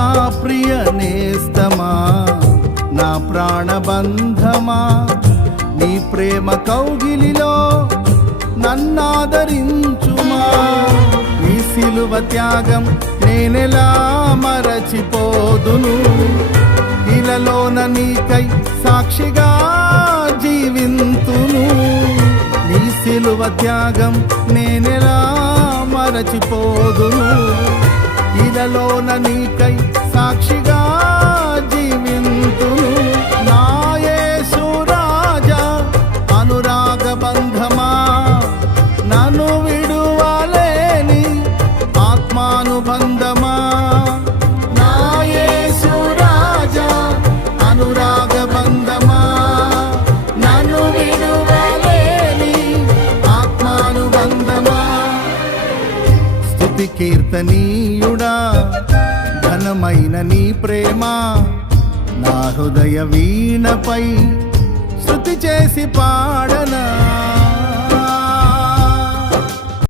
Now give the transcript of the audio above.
నా ప్రియ నేస్తమా, నా ప్రాణబంధమా, నీ ప్రేమ కౌగిలిలో నన్నాదరించుమా. నీ సిలువ త్యాగం నేనెలా మరచిపోదును, ఇలలోన నీకై సాక్షిగా జీవింతును. నీ సిలువ త్యాగం నేనెలా మరచిపోదును, ఇలలోన నీకై సాక్షిగా జీవింతును. నా యేసు రాజా అనురాగ బంధమా, నన్ను విడువలేని ఆత్మానుబంధమా. నా యేసు రాజా అనురాగ బంధమా, నన్ను విడువలేని ఆత్మానుబంధమా. స్తుతి కీర్తనీయుడా ఘనమైన నీ ప్రేమ, నా హృదయ వీణపై స్తుతి చేసి పాడనా.